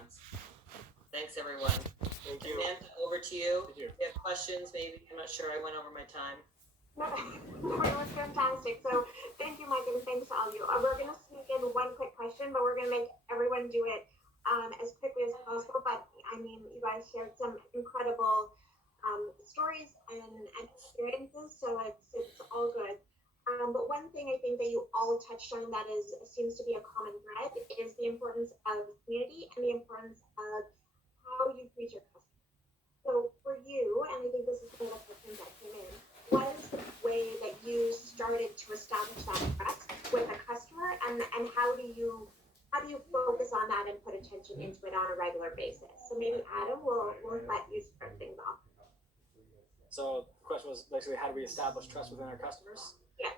months. Thanks, everyone. Thank you. Amanda, over to you. Thank you. If you have questions, maybe. I'm not sure. I went over my time. No, it was fantastic. So thank you, Mike, and thanks to all of you. We're going to sneak in one quick question, but we're going to make everyone do it as quickly as possible. But I mean, you guys shared some incredible stories and experiences, so it's all good. But one thing I think that you all touched on that seems to be a common thread is the importance of community and the importance of how you treat your customers. So for you, and I think this is one of the questions that came in, what is the way that you started to establish that trust with a customer, and how do you focus on that and put attention into it on a regular basis? So maybe Adam, we'll let you start things off. So the question was basically, how do we establish trust within our customers? Yes.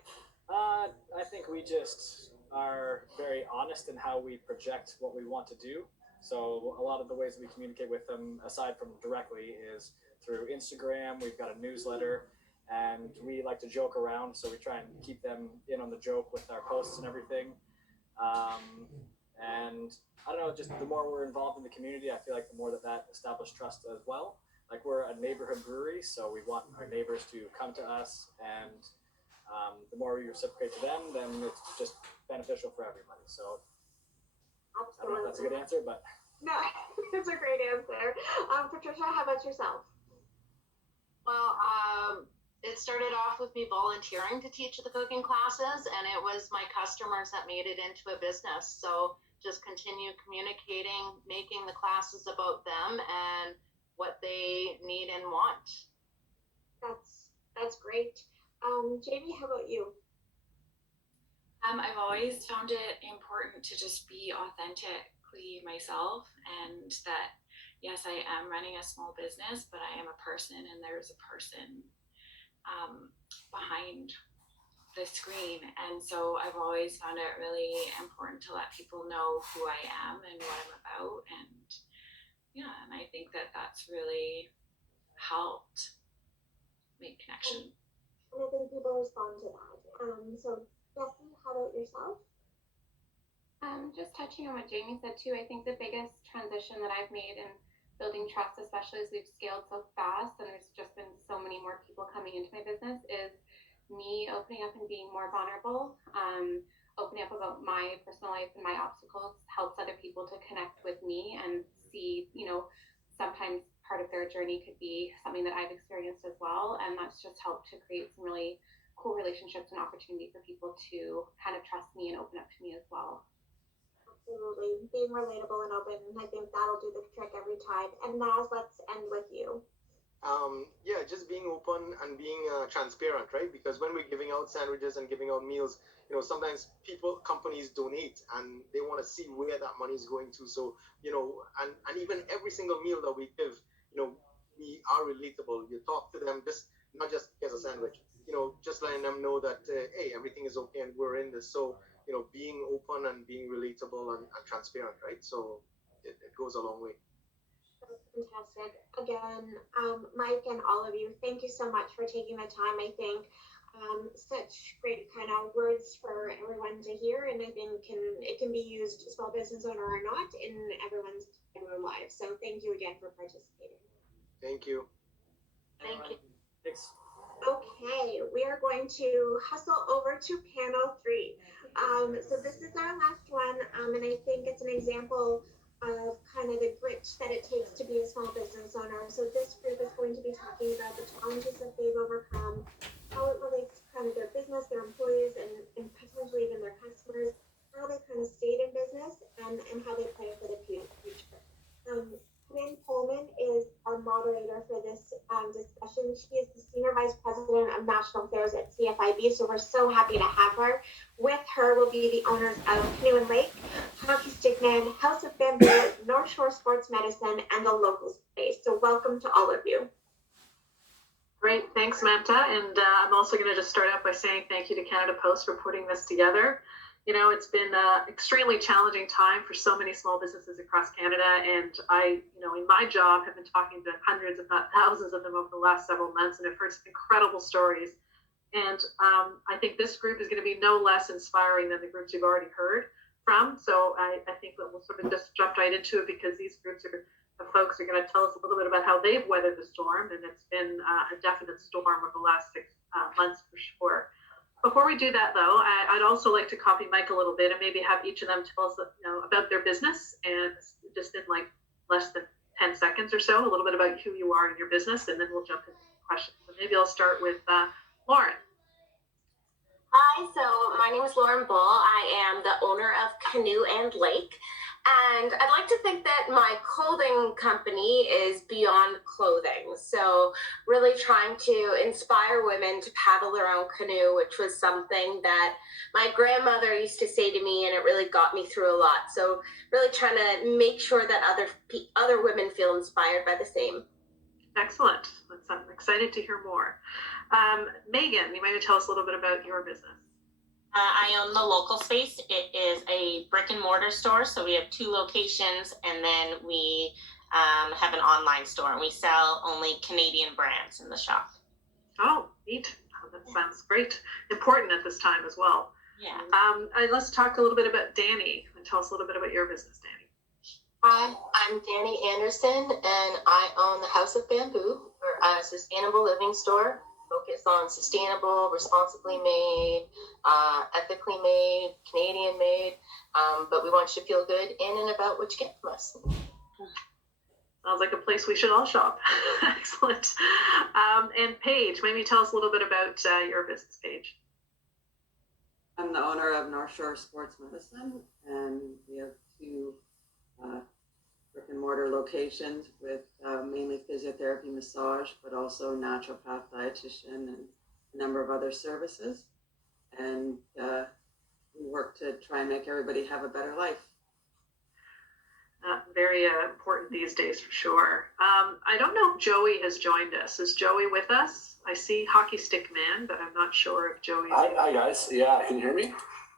I think we just are very honest in how we project what we want to do. So a lot of the ways we communicate with them, aside from directly, is through Instagram. We've got a newsletter, and we like to joke around, so we try and keep them in on the joke with our posts and everything. And I don't know, just the more we're involved in the community, I feel like the more that establishes trust as well. Like, we're a neighborhood brewery, so we want our neighbors to come to us, and the more we reciprocate to them, then it's just beneficial for everybody. So Absolutely. I don't know if that's a good answer, but No, it's a great answer. Patricia, how about yourself? Well, it started off with me volunteering to teach the cooking classes, and it was my customers that made it into a business. So just continue communicating, making the classes about them and what they need and want. That's great. Jamie, how about you? I've always found it important to just be authentically myself, and that yes, I am running a small business, but I am a person, and there's a person behind the screen. And so I've always found it really important to let people know who I am and what I'm about. And yeah, and I think that that's really helped make connection. And I think people respond to that. So Jessie, how about yourself? Just touching on what Jamie said too, I think the biggest transition that I've made in building trust, especially as we've scaled so fast and there's just been so many more people coming into my business, is me opening up and being more vulnerable. Opening up about my personal life and my obstacles helps other people to connect with me and see, sometimes part of their journey could be something that I've experienced as well. And that's just helped to create some really cool relationships and opportunity for people to kind of trust me and open up to me as well. Absolutely. Being relatable and open, I think that'll do the trick every time. And Naz, let's end with you. Yeah, just being open and being transparent, right? Because when we're giving out sandwiches and giving out meals, sometimes companies donate and they want to see where that money is going to. So, and even every single meal that we give, we are relatable. You talk to them, just not just as a sandwich, just letting them know that, hey, everything is okay and we're in this. So, being open and being relatable and transparent, right? So it goes a long way. That's fantastic. Again, Mike and all of you, thank you so much for taking the time. I think such great kind of words for everyone to hear, and I think it can be used, small business owner or not, in everyone's lives. So thank you again for participating. Thank you. Thank you. Thanks. Okay, we are going to hustle over to panel 3. So this is our last one, and I think it's an example of kind of the grit that it takes to be a small business owner. So this group is going to be talking about the challenges that they've overcome, how it relates to kind of their business, their employees, and potentially even their customers, how they kind of stayed in business, and how they plan for the future. Lynn Pullman is our moderator for this discussion. She is the Senior Vice President of National Affairs at CFIB, so we're so happy to have her. With her will be the owners of Canoe and Lake, Hockey Stick Man, House of Bamboo, North Shore Sports Medicine, and the local space. So welcome to all of you. Great, thanks, Samantha. And I'm also going to just start out by saying thank you to Canada Post for putting this together. It's been an extremely challenging time for so many small businesses across Canada. And I, in my job, have been talking to hundreds, if not thousands of them over the last several months, and I've heard some incredible stories. And I think this group is going to be no less inspiring than the groups you've already heard. from. So I think that we'll sort of just jump right into it because these groups of folks are going to tell us a little bit about how they've weathered the storm, and it's been a definite storm over the last 6 months for sure. Before we do that, though, I'd also like to copy Mike a little bit and maybe have each of them tell us, about their business, and just in like less than 10 seconds or so, a little bit about who you are and your business, and then we'll jump into questions. So maybe I'll start with Lauren. Hi, so my name is Lauren Bull. I am the owner of Canoe and Lake. And I'd like to think that my clothing company is beyond clothing. So really trying to inspire women to paddle their own canoe, which was something that my grandmother used to say to me, and it really got me through a lot. So really trying to make sure that other women feel inspired by the same. Excellent. I'm excited to hear more. Megan, you might tell us a little bit about your business. I own the local space. It is a brick and mortar store. So we have 2 locations, and then we have an online store, and we sell only Canadian brands in the shop. Oh, neat. Oh, that sounds great. Important at this time as well. Yeah. Let's talk a little bit about Danny, and tell us a little bit about your business, Danny. Hi, I'm Danny Anderson, and I own the House of Bamboo. We're a sustainable living store focused on sustainable, responsibly made, ethically made, Canadian made, but we want you to feel good in and about what you get from us. Sounds like a place we should all shop. Excellent. And Paige, maybe tell us a little bit about your business, Paige. I'm the owner of North Shore Sports Medicine, and we have 2 brick and mortar locations with mainly physiotherapy, massage, but also naturopath, dietitian, and a number of other services. And we work to try and make everybody have a better life. Very important these days for sure. I don't know if Joey has joined us. Is Joey with us? I see Hockey Stick Man, but I'm not sure if Joey's. Hi guys. Yeah, can you hear me?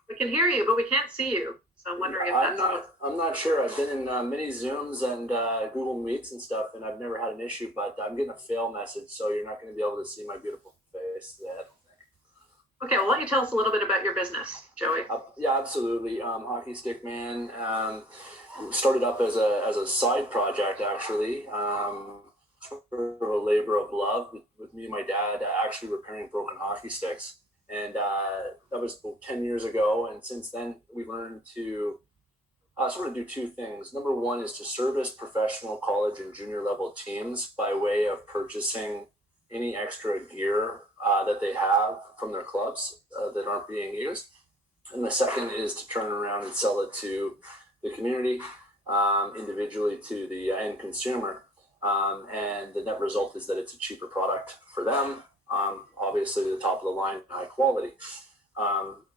We can hear you, but we can't see you. So I'm wondering if that's. I'm not sure. I've been in many Zooms and Google Meets and stuff, and I've never had an issue. But I'm getting a fail message, so you're not going to be able to see my beautiful face. Yeah, I don't think. Okay, well, why don't you tell us a little bit about your business, Joey? Yeah, absolutely. Hockey Stick Man started up as a side project, actually. Sort of a labor of love with me and my dad actually repairing broken hockey sticks. And that was about 10 years ago. And since then, we learned to sort of do 2 things. Number one is to service professional college and junior level teams by way of purchasing any extra gear that they have from their clubs that aren't being used. And the second is to turn around and sell it to the community, individually to the end consumer. And the net result is that it's a cheaper product for them. Obviously the top of the line, high quality.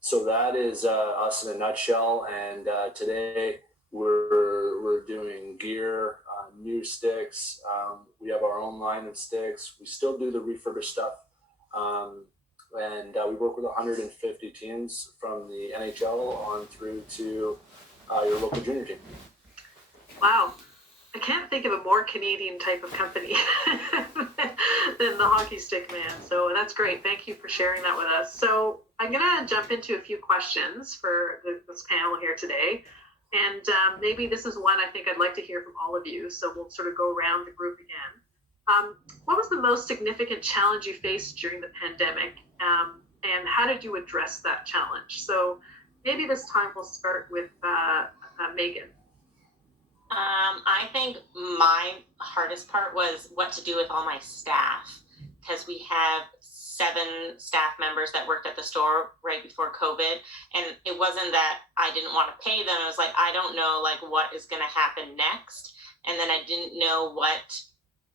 So that is us in a nutshell. And today we're doing gear, new sticks. We have our own line of sticks. We still do the refurbished stuff. And we work with 150 teams from the NHL on through to your local junior team. Wow. I can't think of a more Canadian type of company than the Hockey Stick Man. So that's great. Thank you for sharing that with us. So I'm going to jump into a few questions for this panel here today. And maybe this is one I think I'd like to hear from all of you. So we'll sort of go around the group again. What was the most significant challenge you faced during the pandemic? And how did you address that challenge? So maybe this time we'll start with Megan. I think my hardest part was what to do with all my staff, because we have 7 staff members that worked at the store right before COVID. And it wasn't that I didn't want to pay them. It was like, I don't know what is going to happen next. And then I didn't know what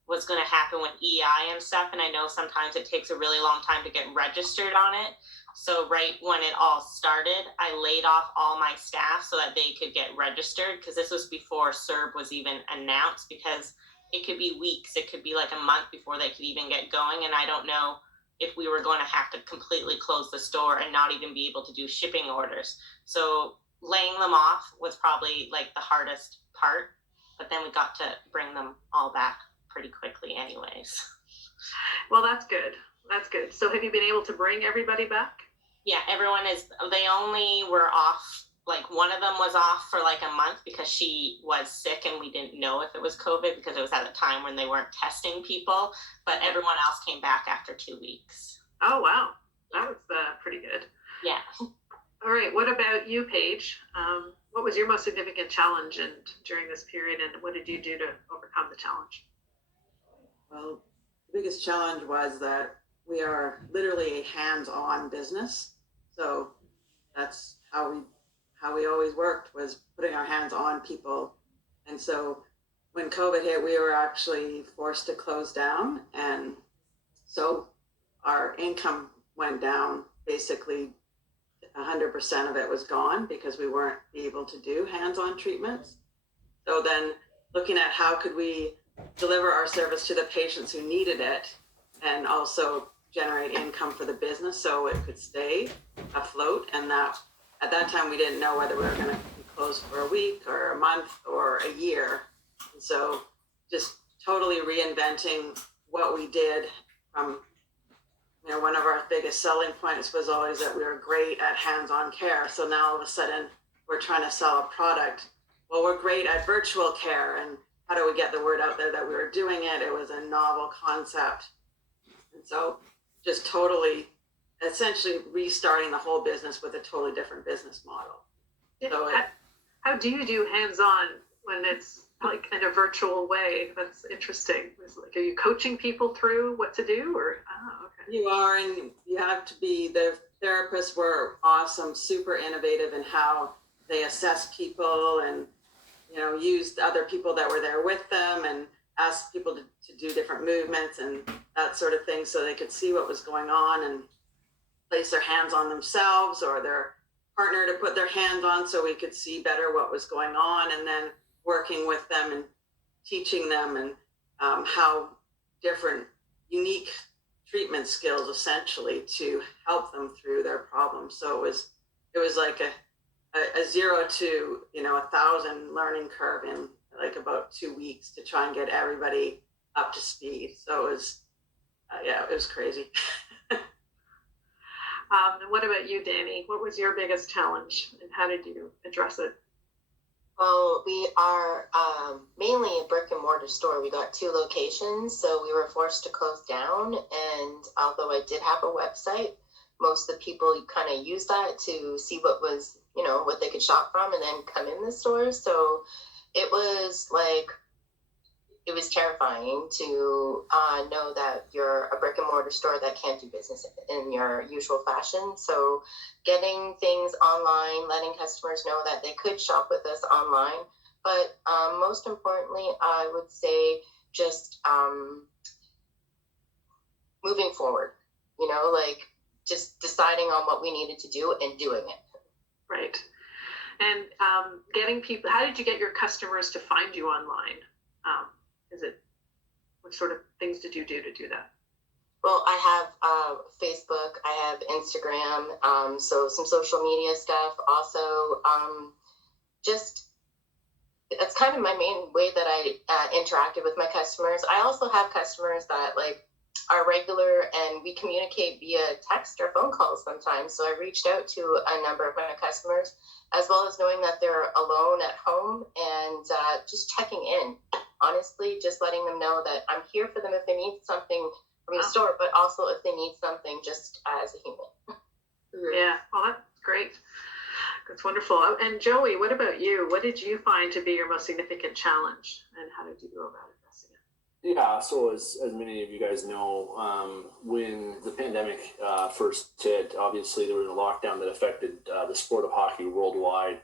was going to happen with EI and stuff. And I know sometimes it takes a really long time to get registered on it. So right when it all started, I laid off all my staff so that they could get registered, because this was before CERB was even announced, because it could be weeks, it could be like a month before they could even get going. And I don't know if we were going to have to completely close the store and not even be able to do shipping orders. So laying them off was probably the hardest part, but then we got to bring them all back pretty quickly anyways. Well, that's good. That's good. So have you been able to bring everybody back? Yeah, everyone is. They only were off like one of them was off for like a month because she was sick and we didn't know if it was COVID because it was at a time when they weren't testing people, but everyone else came back after 2 weeks. Oh, wow. That was pretty good. Yeah. All right. What about you, Paige? What was your most significant challenge during this period, and what did you do to overcome the challenge? Well, the biggest challenge was that we are literally a hands-on business. So that's how we always worked, was putting our hands on people. And so when COVID hit, we were actually forced to close down. And so our income went down. Basically 100% of it was gone because we weren't able to do hands-on treatments. So then looking at how could we deliver our service to the patients who needed it and also generate income for the business so it could stay afloat. And that at that time we didn't know whether we were going to be closed for a week or a month or a year. And so just totally reinventing what we did. One of our biggest selling points was always that we were great at hands-on care. So now all of a sudden we're trying to sell a product. Well, we're great at virtual care, and how do we get the word out there that we were doing it? It was a novel concept. And so just totally, essentially restarting the whole business with a totally different business model. So how do you do hands-on when it's like in a virtual way? That's interesting. Are you coaching people through what to do, or? Oh, okay. You are, and you have to be. The therapists were awesome, super innovative in how they assess people, and used other people that were there with them and asked people to do different movements and that sort of thing so they could see what was going on and place their hands on themselves or their partner to put their hands on so we could see better what was going on, and then working with them and teaching them and how different unique treatment skills essentially to help them through their problems. So it was like a 0 to 1,000 learning curve in like about 2 weeks to try and get everybody up to speed. So it was it was crazy. And what about you, Danny? What was your biggest challenge and how did you address it? Well, we are mainly a brick and mortar store. We got 2 locations, so we were forced to close down. And although I did have a website, most of the people kind of used that to see what was, what they could shop from and then come in the store. So it was terrifying to know that you're a brick and mortar store that can't do business in your usual fashion. So getting things online, letting customers know that they could shop with us online. But most importantly, I would say just moving forward, just deciding on what we needed to do and doing it. Right. And getting people, how did you get your customers to find you online? What sort of things did you do to do that? Well, I have Facebook, I have Instagram, so some social media stuff. Also, just that's kind of my main way that I interacted with my customers. I also have customers that are regular and we communicate via text or phone calls sometimes. So I reached out to a number of my customers, as well as knowing that they're alone at home and just checking in. Honestly, just letting them know that I'm here for them if they need something from the store, but also if they need something just as a human. Yeah, well, that's great. That's wonderful. And Joey, what about you? What did you find to be your most significant challenge, and how did you go about addressing it? Yeah, so as many of you guys know, when the pandemic first hit, obviously there was a lockdown that affected the sport of hockey worldwide.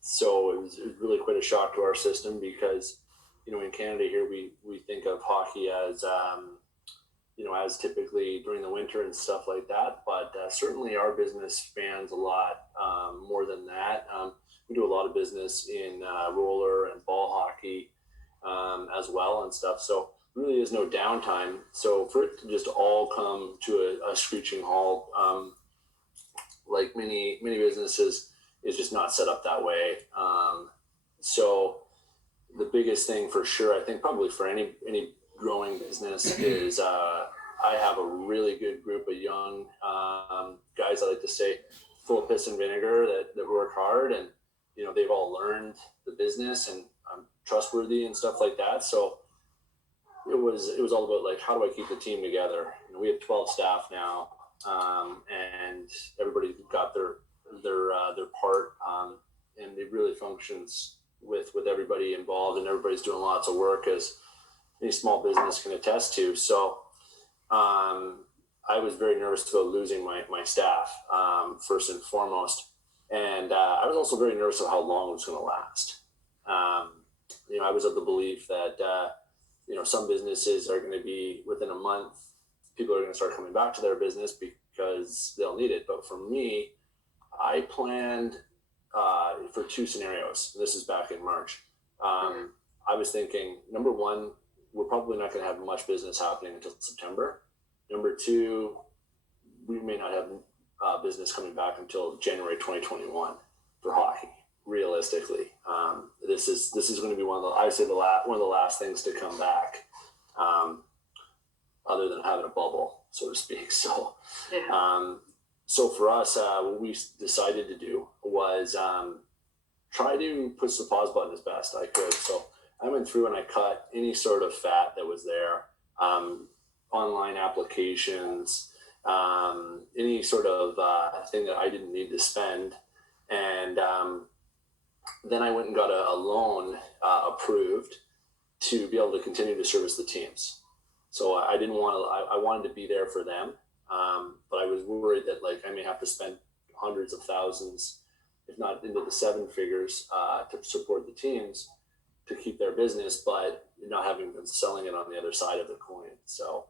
So it was really quite a shock to our system because, in Canada here, we think of hockey as, as typically during the winter and stuff like that. But certainly our business spans a lot more than that. We do a lot of business in roller and ball hockey as well and stuff. So really is no downtime. So for it to just all come to a screeching halt, like many businesses, is just not set up that way. So the biggest thing for sure, I think probably for any growing business is I have a really good group of young guys, I like to say full of piss and vinegar that work hard, and they've all learned the business, and I'm trustworthy and stuff like that. So it was all about like, how do I keep the team together? We have 12 staff now, and everybody got their part, and it really functions with everybody involved, and everybody's doing lots of work, as any small business can attest to. So I was very nervous about losing my staff, first and foremost. And I was also very nervous of how long it was going to last. I was of the belief that, some businesses are going to be within a month, people are going to start coming back to their business because they'll need it. But for me, I planned for 2 scenarios. This is back in March. I was thinking, number one, we're probably not going to have much business happening until September. Number 2, we may not have business coming back until January 2021 for hockey. Realistically, this is going to be one of the last things to come back, other than having a bubble, so to speak. So, so for us, what we decided to do was try to push the pause button as best I could. So I went through and I cut any sort of fat that was there, online applications, any sort of thing that I didn't need to spend. And then I went and got a loan approved to be able to continue to service the teams. So I didn't want to, I wanted to be there for them. But I was worried that like I may have to spend hundreds of thousands, if not into the 7 figures, to support the teams to keep their business, but not having been selling it on the other side of the coin. So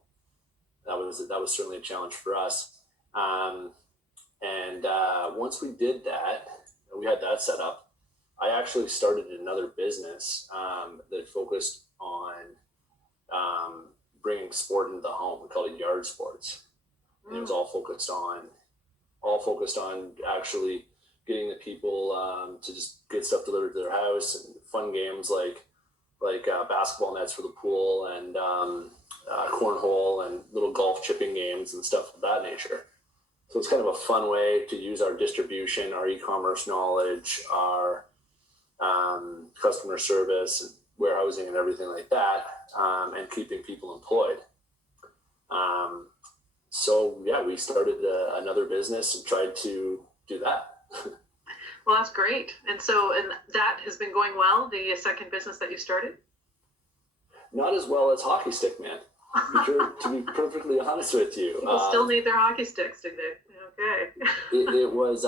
that was certainly a challenge for us. And once we did that, we had that set up. I actually started another business that focused on bringing sport into the home. We called it Yard Sports. And it was all focused on actually getting the people to just get stuff delivered to their house, and fun games like basketball nets for the pool, and cornhole, and little golf chipping games and stuff of that nature. So it's kind of a fun way to use our distribution, our e-commerce knowledge, our customer service, and warehousing, and everything like that, and keeping people employed. So yeah, we started another business and tried to do that. Well, that's great. And that has been going well, the second business that you started? Not as well as Hockey Stick Man, to be perfectly honest with you. People still need their hockey sticks, do they? Okay. it was,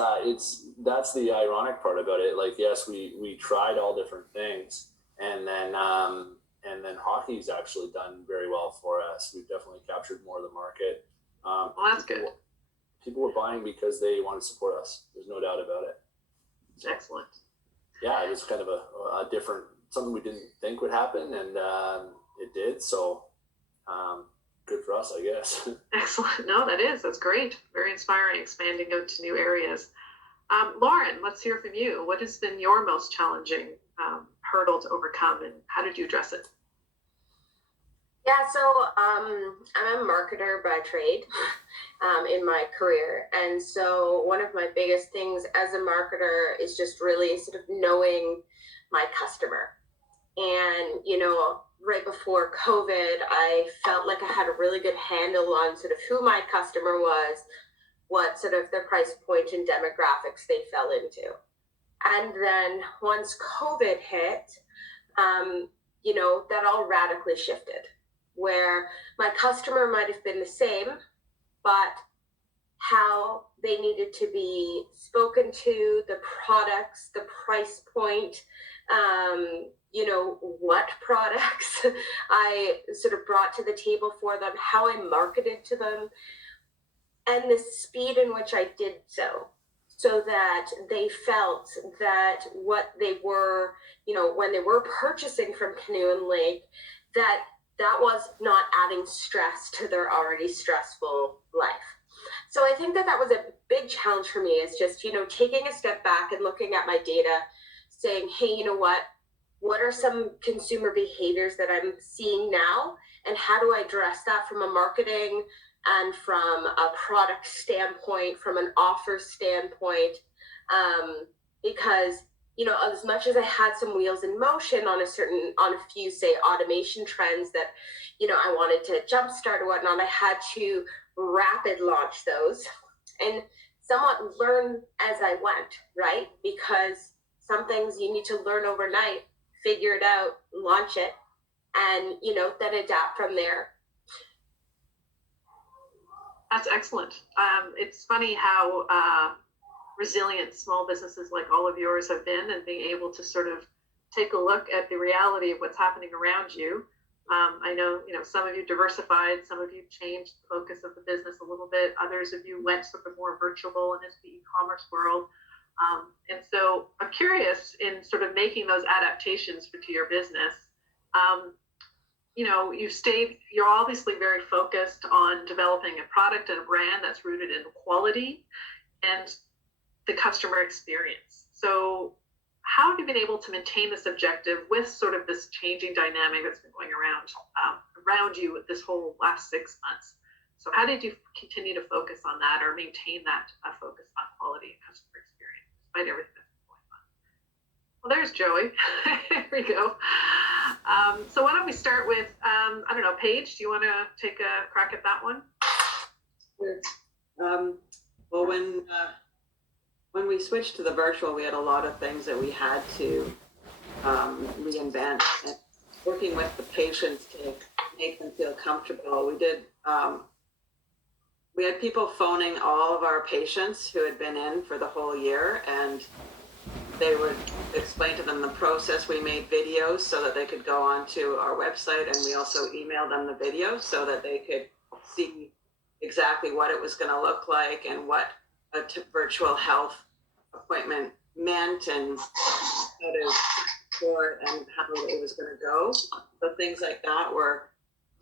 that's the ironic part about it. Like, yes, we tried all different things, and then hockey's actually done very well for us. We've definitely captured more of the market. Well, that's good. People were buying because they want to support us. There's no doubt about it. So, excellent. Yeah, it was kind of a different, something we didn't think would happen, and it did. So good for us, I guess. Excellent. No, that's great. Very inspiring, expanding out to new areas. Lauren, let's hear from you. What has been your most challenging hurdle to overcome, and how did you address it? Yeah, so I'm a marketer by trade in my career. And so one of my biggest things as a marketer is just really sort of knowing my customer. And, right before COVID, I felt like I had a really good handle on sort of who my customer was, what sort of the price point and demographics they fell into. And then once COVID hit, that all radically shifted, where my customer might have been the same, but how they needed to be spoken to, the products, the price point, what products I sort of brought to the table for them, how I marketed to them, and the speed in which I did so that they felt that what they were, when they were purchasing from Canoe and Lake, that was not adding stress to their already stressful life. So I think that was a big challenge for me, is just, taking a step back and looking at my data, saying, hey, you know what are some consumer behaviors that I'm seeing now, and how do I address that from a marketing, and from a product standpoint, from an offer standpoint, because as much as I had some wheels in motion on a few, say, automation trends that, I wanted to jumpstart or whatnot, I had to rapid launch those and somewhat learn as I went, right? Because some things you need to learn overnight, figure it out, launch it, and, then adapt from there. That's excellent. It's funny how resilient small businesses like all of yours have been, and being able to sort of take a look at the reality of what's happening around you. I know, some of you diversified, some of you changed the focus of the business a little bit. Others of you went sort of more virtual and into the e-commerce world. And so I'm curious, in sort of making those adaptations to your business, you're obviously very focused on developing a product and a brand that's rooted in quality and the customer experience. So how have you been able to maintain this objective with sort of this changing dynamic that's been going around you with this whole last 6 months? So how did you continue to focus on that, or maintain that focus on quality and customer experience despite everything that's been going on? Well, there's Joey. There we go. So why don't we start with, Paige, do you want to take a crack at that one? Sure. Well, when we switched to the virtual, we had a lot of things that we had to reinvent, and working with the patients to make them feel comfortable. We had people phoning all of our patients who had been in for the whole year, and they would explain to them the process. We made videos so that they could go onto our website, and we also emailed them the videos so that they could see exactly what it was going to look like and what a virtual health appointment meant, and how to support and how it was going to go. So things like that were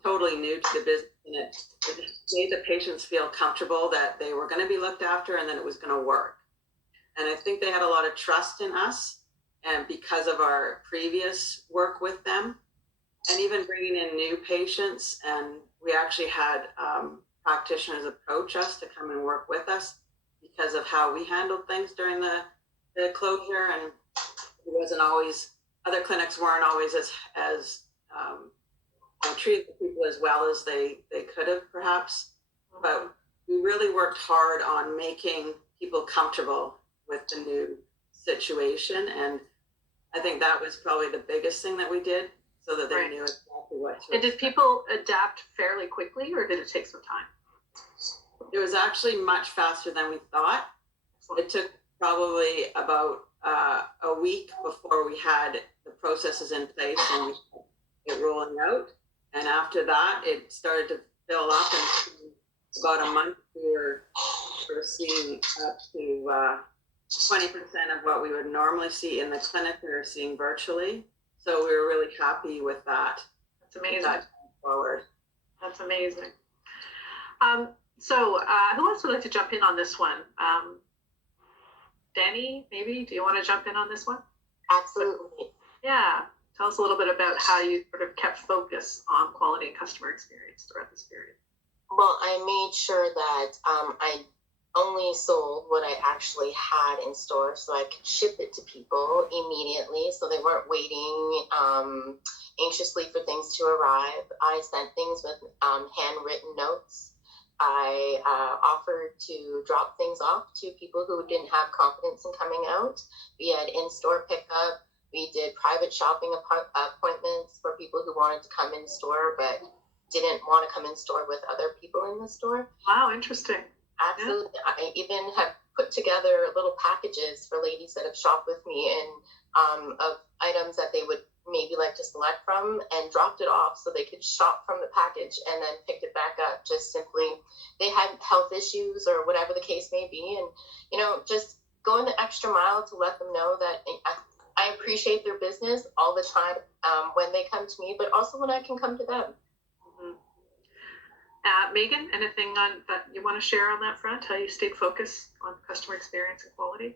totally new to the business, and it made the patients feel comfortable that they were going to be looked after and that it was going to work. And I think they had a lot of trust in us, and because of our previous work with them, and even bringing in new patients. And we actually had practitioners approach us to come and work with us because of how we handled things during the closure. And it wasn't always, other clinics weren't always as treated the people as well as they could have perhaps. But we really worked hard on making people comfortable with the new situation. And I think that was probably the biggest thing that we did, so that they knew exactly what to And did people adapt fairly quickly, or did it take some time? It was actually much faster than we thought. It took probably about a week before we had the processes in place and it rolling out. And after that, it started to fill up, and about a month we were seeing up to 20% of what we would normally see in the clinic, we were seeing virtually. So we were really happy with that. That's amazing. That forward. That's amazing. So who else would like to jump in on this one? Danny, maybe, do you want to jump in on this one? Absolutely. Yeah. Tell us a little bit about how you sort of kept focus on quality and customer experience throughout this period. Well, I made sure that I only sold what I actually had in store, so I could ship it to people immediately, so they weren't waiting anxiously for things to arrive. I sent things with handwritten notes. I offered to drop things off to people who didn't have confidence in coming out. We had in-store pickup. We did private shopping appointments for people who wanted to come in store but didn't want to come in store with other people in the store. Wow, interesting. Absolutely. Yeah. I even have put together little packages for ladies that have shopped with me, and of items that they would maybe like to select from, and dropped it off so they could shop from the package and then picked it back up. Just simply, they had health issues or whatever the case may be, and just going the extra mile to let them know that I appreciate their business all the time when they come to me, but also when I can come to them. Megan, anything that you want to share on that front? How you stayed focused on customer experience and quality?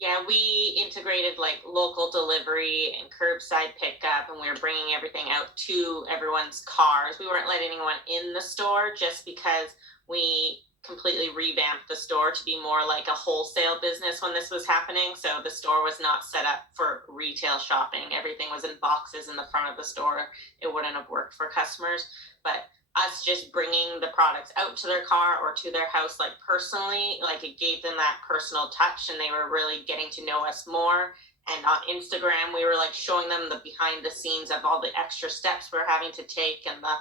Yeah, we integrated like local delivery and curbside pickup, and we were bringing everything out to everyone's cars. We weren't letting anyone in the store just because we completely revamped the store to be more like a wholesale business when this was happening. So the store was not set up for retail shopping. Everything was in boxes in the front of the store. It wouldn't have worked for customers. But us just bringing the products out to their car or to their house, like personally, like it gave them that personal touch, and they were really getting to know us more. And on Instagram, we were like showing them the behind the scenes of all the extra steps we were having to take and the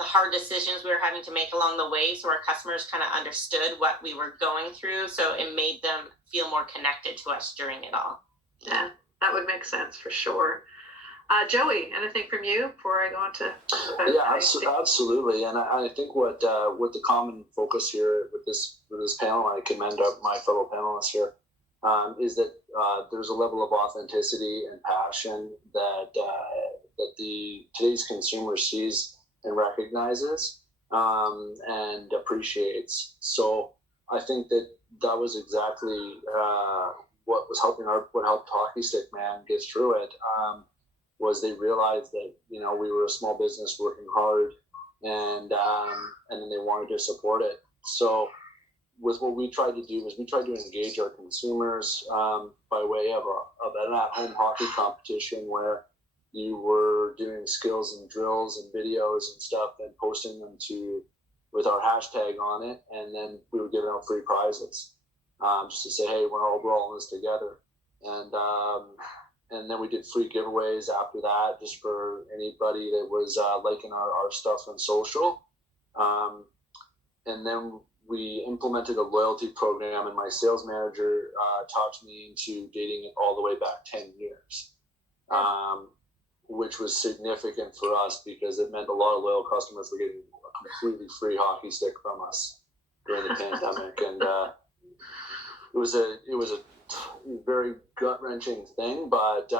hard decisions we were having to make along the way, so our customers kind of understood what we were going through, so it made them feel more connected to us during it all. Yeah, that would make sense for sure. Joey, anything from you before I go on to? Absolutely, and I think what the common focus here with this panel, I commend my fellow panelists here, is that there's a level of authenticity and passion that today's consumer sees and recognizes and appreciates. So I think that was exactly what helped Hockey Stick Man get through it. Was they realized that we were a small business working hard, and then they wanted to support it. So with what we tried to do is we tried to engage our consumers by way of an at-home hockey competition where you were doing skills and drills and videos and stuff and posting them with our hashtag on it, and then we were giving out free prizes just to say, hey, we're all in this together. And then we did free giveaways after that, just for anybody that was liking our stuff on social. And then we implemented a loyalty program, and my sales manager talked me into dating it all the way back 10 years. Which was significant for us because it meant a lot of loyal customers were getting a completely free hockey stick from us during the pandemic, and it was a very gut-wrenching thing, but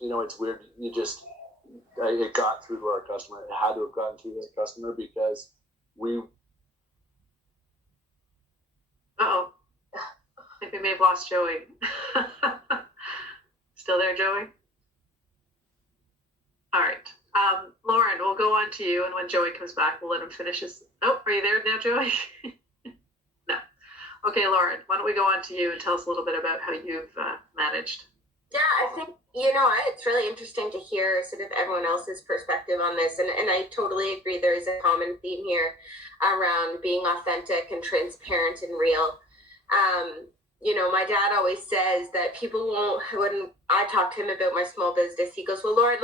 it's weird. It got through to our customer. It had to have gotten through to our customer because we. Uh-oh, I think we may have lost Joey. Still there, Joey? All right. Lauren, we'll go on to you, and when Joey comes back, we'll let him finish his... Oh, are you there now, Joey? No. Okay, Lauren, why don't we go on to you and tell us a little bit about how you've managed? Yeah, I think, it's really interesting to hear sort of everyone else's perspective on this, and I totally agree there is a common theme here around being authentic and transparent and real. My dad always says that people when I talk to him about my small business, he goes, well, Lauren,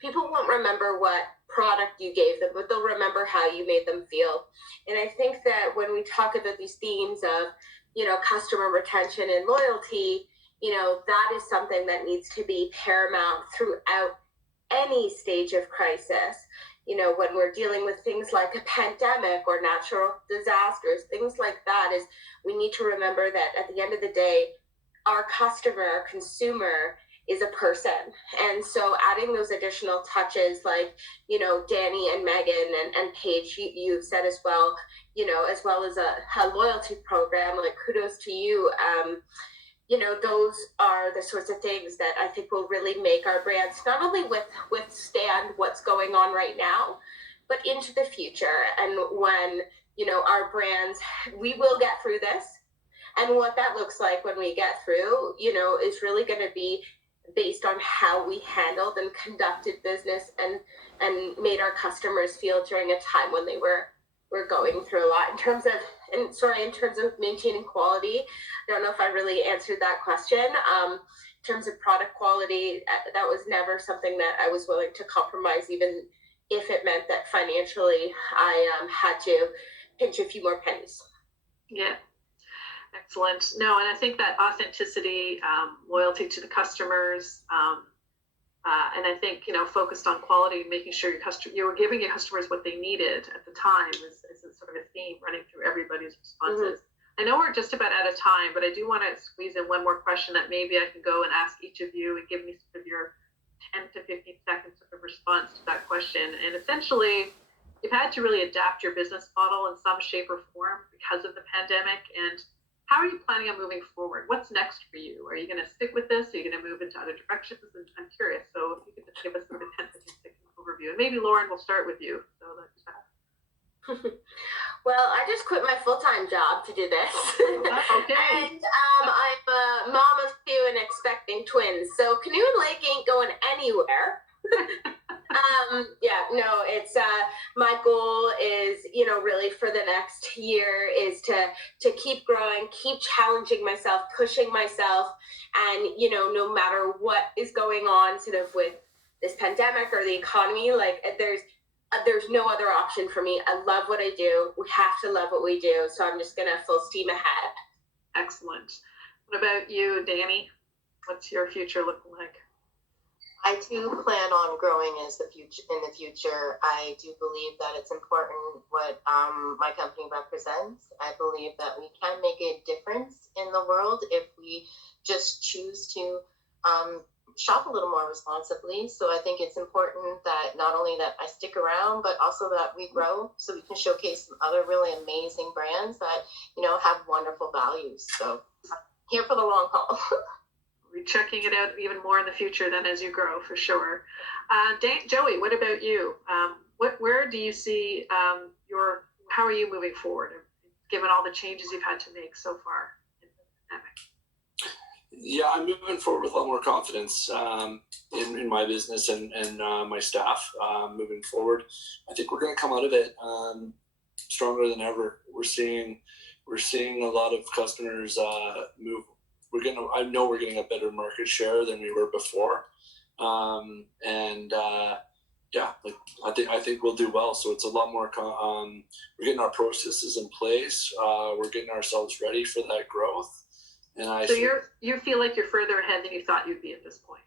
people won't remember what product you gave them, but they'll remember how you made them feel. And I think that when we talk about these themes of, customer retention and loyalty, that is something that needs to be paramount throughout any stage of crisis. When we're dealing with things like a pandemic or natural disasters, things like that, is we need to remember that at the end of the day, our customer, our consumer, is a person. And so adding those additional touches like, Danny and Megan and Paige, you've said as well, as well as a loyalty program, kudos to you. Those are the sorts of things that I think will really make our brands not only withstand what's going on right now, but into the future. And when, our brands, we will get through this. And what that looks like when we get through, is really going to be based on how we handled and conducted business and made our customers feel during a time when they were going through a lot in terms of maintaining quality. I don't know if I really answered that question. In terms of product quality, that was never something that I was willing to compromise, even if it meant that financially I had to pinch a few more pennies. Yeah. Excellent. No, and I think that authenticity, loyalty to the customers, and I think, focused on quality, making sure you were giving your customers what they needed at the time is sort of a theme running through everybody's responses. Mm-hmm. I know we're just about out of time, but I do want to squeeze in one more question that maybe I can go and ask each of you and give me sort of your 10 to 15 seconds of response to that question. And essentially, you've had to really adapt your business model in some shape or form because of the pandemic. And how are you planning on moving forward? What's next for you? Are you going to stick with this? Are you going to move into other directions? And I'm curious. So if you could just give us sort of a 10 to 15 second overview. And maybe Lauren, will start with you. So that's Well, I just quit my full-time job to do this. Okay. And I'm a mom of two and expecting twins. So Canoe and Lake ain't going anywhere. Yeah, no, it's my goal is, you know, really for the next year is to keep growing, keep challenging myself, pushing myself, and, you know, no matter what is going on sort of with this pandemic or the economy, like there's no other option for me. I love what I do. We have to love what we do. So I'm just gonna full steam ahead. Excellent. What about you, Danny? What's your future looking like? I too plan on growing in the future. I do believe that it's important what my company represents. I believe that we can make a difference in the world if we just choose to shop a little more responsibly. So I think it's important that not only that I stick around, but also that we grow so we can showcase some other really amazing brands that, you know, have wonderful values. So here for the long haul. We're checking it out even more in the future then as you grow, for sure. Joey, what about you? Where do you see how are you moving forward, given all the changes you've had to make so far in the pandemic? Yeah, I'm moving forward with a lot more confidence in my business and my staff moving forward. I think we're going to come out of it stronger than ever. We're seeing a lot of customers move. I know we're getting a better market share than we were before, yeah, like I think we'll do well. So it's a lot more. We're getting our processes in place. We're getting ourselves ready for that growth. And you feel like you're further ahead than you thought you'd be at this point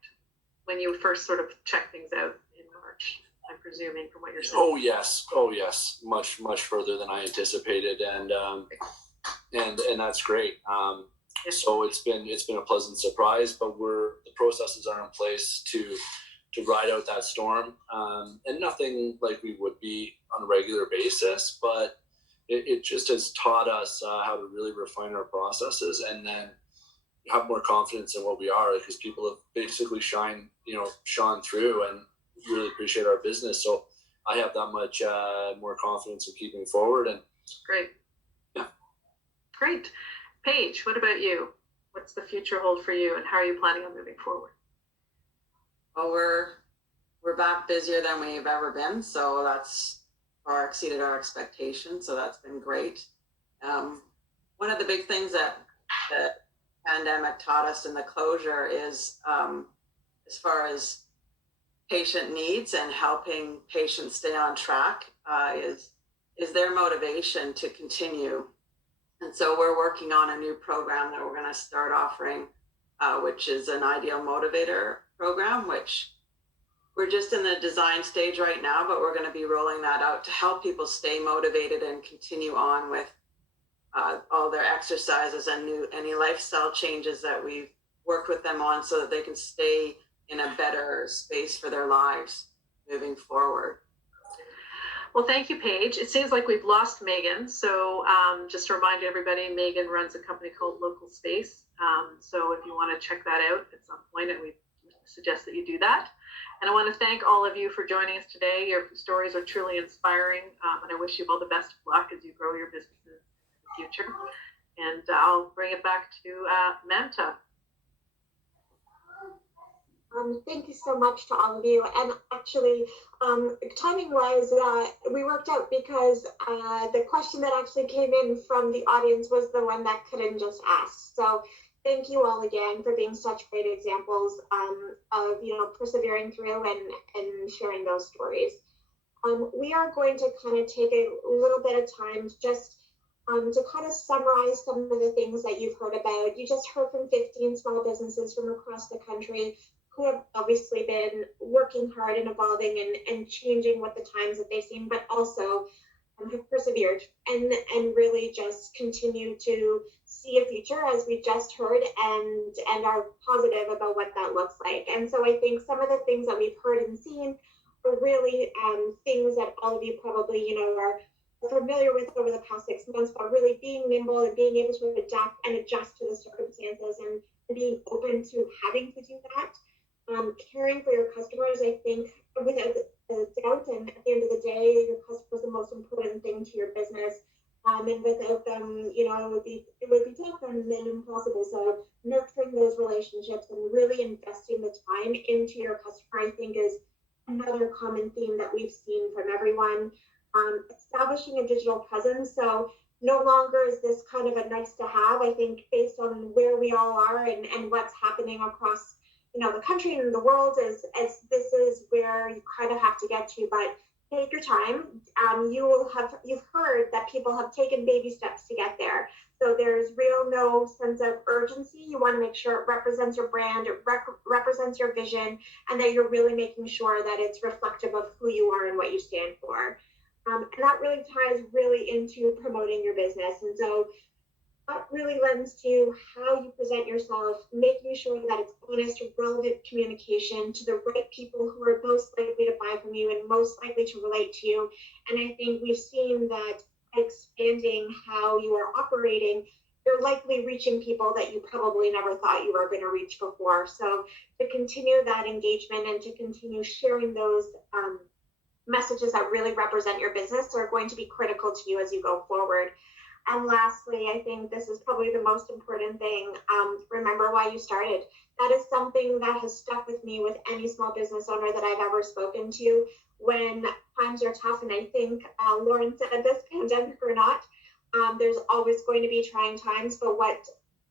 when you first sort of checked things out in March, I'm presuming, from what you're saying. Oh yes, much further than I anticipated, and that's great. So it's been a pleasant surprise, but the processes are in place to ride out that storm, and nothing like we would be on a regular basis, but it just has taught us how to really refine our processes and then have more confidence in what we are, because people have basically shone through and really appreciate our business. So I have that much more confidence in keeping forward. And great. Yeah. Great. Paige, what about you? What's the future hold for you, and how are you planning on moving forward? Well, we're back busier than we've ever been, so that's far exceeded our expectations. So that's been great. One of the big things that the pandemic taught us in the closure is, as far as patient needs and helping patients stay on track, is their motivation to continue. And so we're working on a new program that we're going to start offering, which is an Ideal Motivator program, which we're just in the design stage right now, but we're going to be rolling that out to help people stay motivated and continue on with all their exercises and any lifestyle changes that we've worked with them on, so that they can stay in a better space for their lives moving forward. Well, thank you, Paige. It seems like we've lost Megan. So just to remind everybody, Megan runs a company called Local Space. So if you want to check that out at some point, and we suggest that you do that. And I want to thank all of you for joining us today. Your stories are truly inspiring, and I wish you all the best of luck as you grow your businesses in the future. And I'll bring it back to Mamta. Thank you so much to all of you. And actually, timing-wise, we worked out because the question that actually came in from the audience was the one that Karin just asked. So thank you all again for being such great examples of persevering through and sharing those stories. We are going to kind of take a little bit of time just to kind of summarize some of the things that you've heard about. You just heard from 15 small businesses from across the country who have obviously been working hard and evolving and changing with the times that they've seen, but also have persevered and really just continue to see a future, as we just heard, and are positive about what that looks like. And so I think some of the things that we've heard and seen are really things that all of you probably are familiar with over the past 6 months, but really being nimble and being able to adapt and adjust to the circumstances and being open to having to do that. Caring for your customers, I think, without a doubt, and at the end of the day, your customer is the most important thing to and without them, you know, it would be tough and then impossible. So nurturing those relationships and really investing the time into your customer, I think, is another common theme that we've seen from everyone. Establishing a digital presence. So no longer is this kind of a nice to have. I think based on where we all are and what's happening across, you know, the country and the world is as this is where you kind of have to get to, but take your time. You've heard that people have taken baby steps to get there. So there's no sense of urgency. You want to make sure it represents your brand, it represents your vision, and that you're really making sure that it's reflective of who you are and what you stand for. And that really ties really into promoting your business. And so that really lends to how you present yourself, making sure that it's honest, relevant communication to the right people who are most likely to buy from you and most likely to relate to you. And I think we've seen that expanding how you are operating, you're likely reaching people that you probably never thought you were going to reach before. So to continue that engagement and to continue sharing those messages that really represent your business are going to be critical to you as you go forward. And lastly, I think this is probably the most important thing. Remember why you started. That is something that has stuck with me with any small business owner that I've ever spoken to when times are tough. And I think Lauren said this, pandemic or not, there's always going to be trying times. But what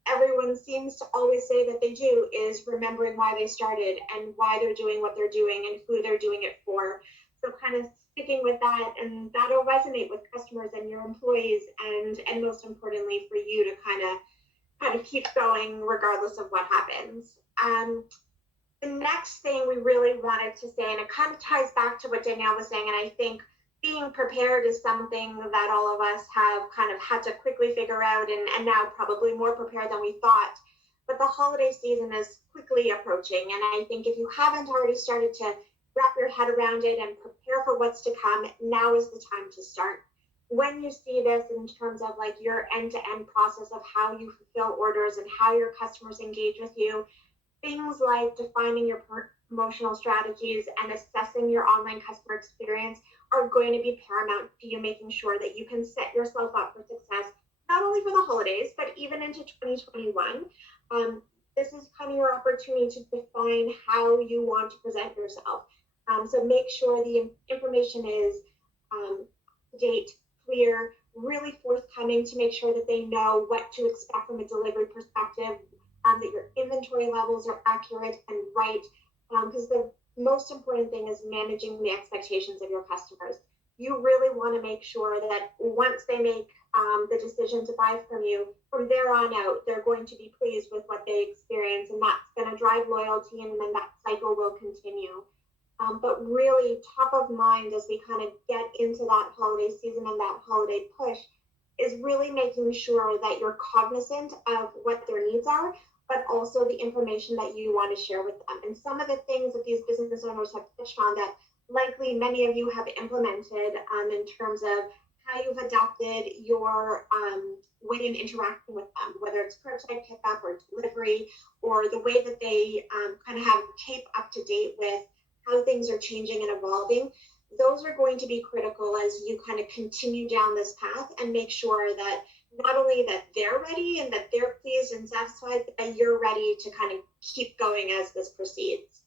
everyone seems to always say that they do is remembering why they started and why they're doing what they're doing and who they're doing it for. So kind of sticking with that, and that'll resonate with customers and your employees, and most importantly for you to kind of keep going regardless of what happens. The next thing we really wanted to say, and it kind of ties back to what Danielle was saying, and I think being prepared is something that all of us have kind of had to quickly figure out, and now probably more prepared than we thought. But the holiday season is quickly approaching, and I think if you haven't already started to wrap your head around it and prepare for what's to come, now is the time to start. When you see this in terms of like your end-to-end process of how you fulfill orders and how your customers engage with you, things like defining your promotional strategies and assessing your online customer experience are going to be paramount to you making sure that you can set yourself up for success, not only for the holidays, but even into 2021. This is kind of your opportunity to define how you want to present yourself. So make sure the information is date, clear, really forthcoming to make sure that they know what to expect from a delivery perspective, that your inventory levels are accurate and right, because the most important thing is managing the expectations of your customers. You really want to make sure that once they make the decision to buy from you, from there on out, they're going to be pleased with what they experience, and that's going to drive loyalty, and then that cycle will continue. But really top of mind as we kind of get into that holiday season and that holiday push is really making sure that you're cognizant of what their needs are, but also the information that you want to share with them. And some of the things that these business owners have touched on that likely many of you have implemented in terms of how you've adapted your way in interacting with them, whether it's curbside pickup or delivery, or the way that they kind of have keep up to date with how things are changing and evolving. Those are going to be critical as you kind of continue down this path and make sure that not only that they're ready and that they're pleased and satisfied, but that you're ready to kind of keep going as this proceeds.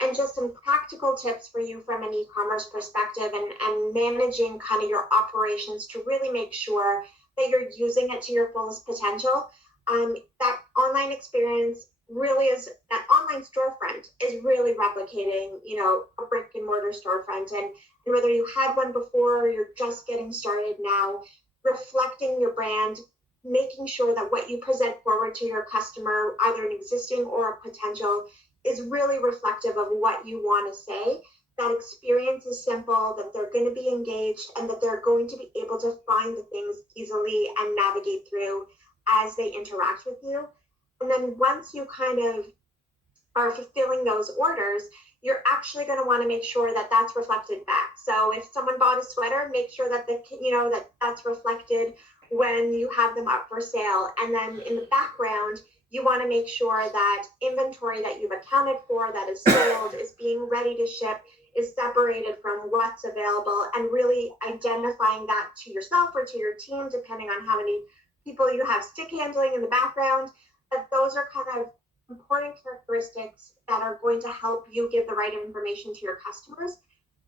And just some practical tips for you from an e-commerce perspective and managing kind of your operations to really make sure that you're using it to your fullest potential. That online experience really is, that online storefront is really replicating, you know, a brick and mortar storefront. And whether you had one before or you're just getting started now, reflecting your brand, making sure that what you present forward to your customer, either an existing or a potential, is really reflective of what you want to say. That experience is simple, that they're going to be engaged, and that they're going to be able to find the things easily and navigate through as they interact with you. And then once you kind of are fulfilling those orders, you're actually going to want to make sure that that's reflected back. So if someone bought a sweater, make sure that that's reflected when you have them up for sale. And then in the background, you want to make sure that inventory that you've accounted for that is sold is being ready to ship is separated from what's available, and really identifying that to yourself or to your team, depending on how many people you have stick handling in the background. But those are kind of important characteristics that are going to help you give the right information to your customers,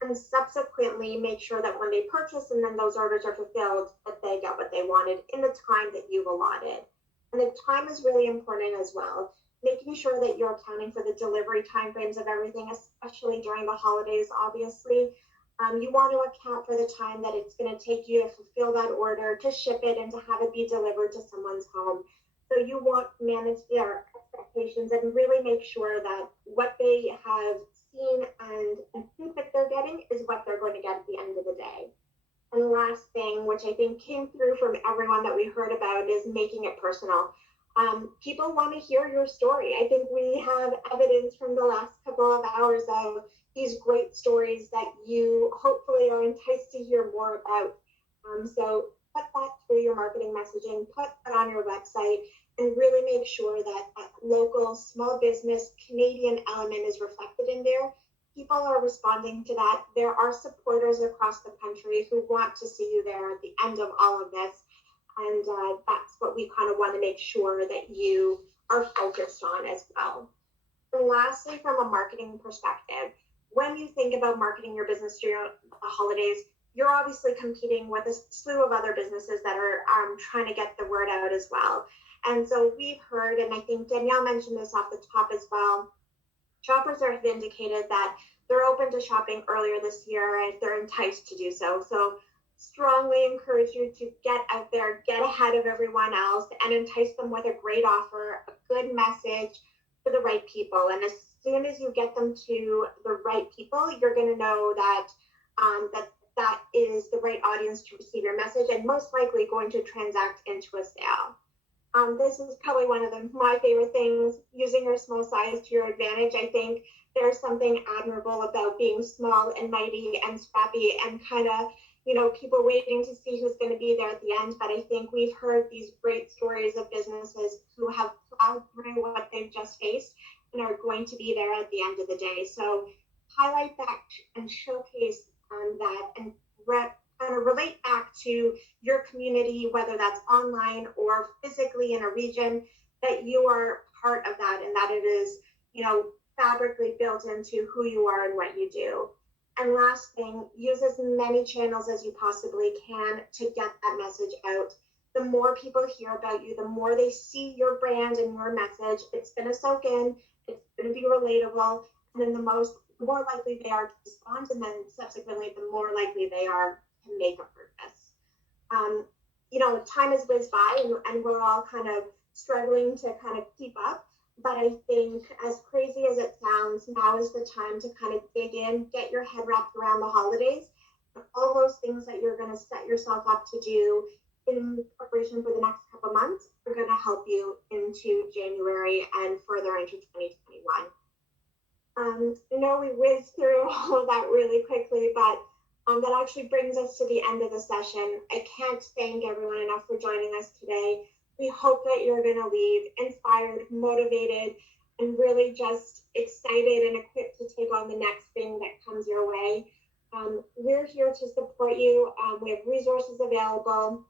and subsequently make sure that when they purchase and then those orders are fulfilled, that they get what they wanted in the time that you've allotted. And the time is really important as well, making sure that you're accounting for the delivery timeframes of everything, especially during the holidays, obviously. You want to account for the time that it's going to take you to fulfill that order, to ship it, and to have it be delivered to someone's home. So you want to manage their expectations and really make sure that what they have seen and think that they're getting is what they're going to get at the end of the day. And the last thing, which I think came through from everyone that we heard about, is making it personal. People want to hear your story. I think we have evidence from the last couple of hours of these great stories that you hopefully are enticed to hear more about. So put that through your marketing messaging, put that on your website, and really make sure that local small business Canadian element is reflected in there. People are responding to that. There are supporters across the country who want to see you there at the end of all of this. And that's what we kind of want to make sure that you are focused on as well. And lastly, from a marketing perspective, when you think about marketing your business during the holidays, you're obviously competing with a slew of other businesses that are trying to get the word out as well. And so we've heard, and I think Danielle mentioned this off the top as well, shoppers have indicated that they're open to shopping earlier this year if they're enticed to do so. So strongly encourage you to get out there, get ahead of everyone else, and entice them with a great offer, a good message for the right people. And as soon as you get them to the right people, you're going to know that that is the right audience to receive your message, and most likely going to transact into a sale. This is probably one of my favorite things, using your small size to your advantage. I think there's something admirable about being small and mighty and scrappy and kind of, people waiting to see who's going to be there at the end. But I think we've heard these great stories of businesses who have plowed through what they've just faced and are going to be there at the end of the day. So highlight that and showcase that, and kind of relate back to your community, whether that's online or physically in a region, that you are part of that and that it is, fabrically built into who you are and what you do. And last thing, use as many channels as you possibly can to get that message out. The more people hear about you, the more they see your brand and your message, it's going to soak in, it's going to be relatable, and then the more likely they are to respond, and then subsequently the more likely they are to make a purchase. Time has whizzed by, and we're all kind of struggling to kind of keep up. But I think, as crazy as it sounds, now is the time to kind of dig in, get your head wrapped around the holidays, and all those things that you're going to set yourself up to do in preparation for the next couple of months are going to help you into January and further into 2021. I know we whizzed through all of that really quickly, but that actually brings us to the end of the session. I can't thank everyone enough for joining us today. We hope that you're going to leave inspired, motivated, and really just excited and equipped to take on the next thing that comes your way. We're here to support you. We have resources available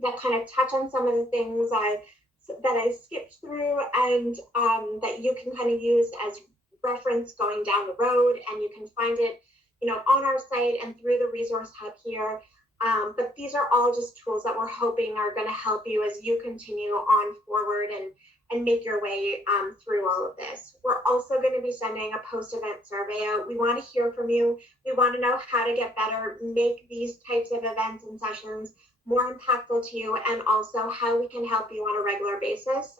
that kind of touch on some of the things that I skipped through, and that you can kind of use as reference going down the road, and you can find it on our site and through the resource hub here. But these are all just tools that we're hoping are going to help you as you continue on forward and make your way through all of this. We're also going to be sending a post-event survey out. We want to hear from you. We want to know how to get better, make these types of events and sessions more impactful to you, and also how we can help you on a regular basis,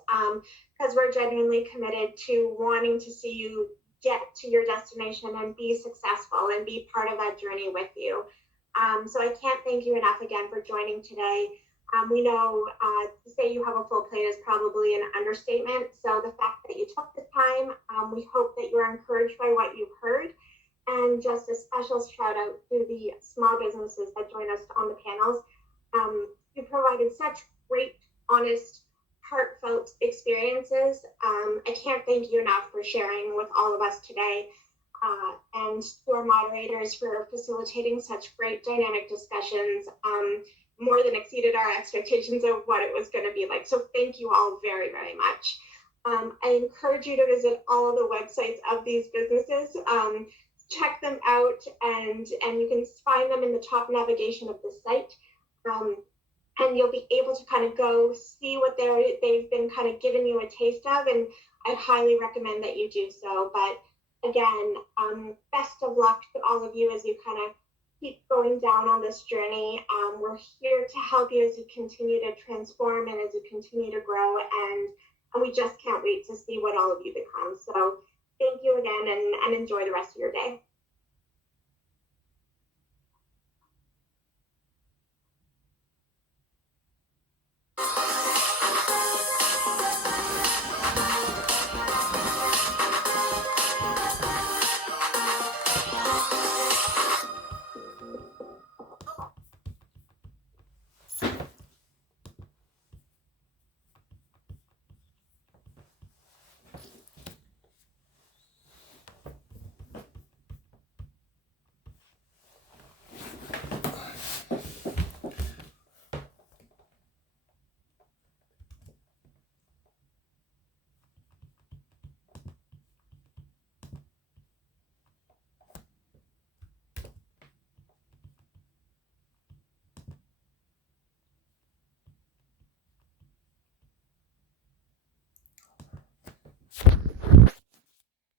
because we're genuinely committed to wanting to see you get to your destination and be successful and be part of that journey with you. So I can't thank you enough again for joining today. We know to say you have a full plate is probably an understatement. So the fact that you took the time, we hope that you're encouraged by what you've heard. And just a special shout out to the small businesses that join us on the panels. You provided such great, honest, heartfelt experiences. I can't thank you enough for sharing with all of us today. and to our moderators for facilitating such great dynamic discussions. More than exceeded our expectations of what it was going to be like. So thank you all very, very much. I encourage you to visit all of the websites of these businesses. Check them out, and you can find them in the top navigation of the site. And you'll be able to kind of go see what they've been kind of giving you a taste of, and I highly recommend that you do so. But again, best of luck to all of you as you kind of keep going down on this journey. We're here to help you as you continue to transform and as you continue to grow, and we just can't wait to see what all of you become. So thank you again, and enjoy the rest of your day.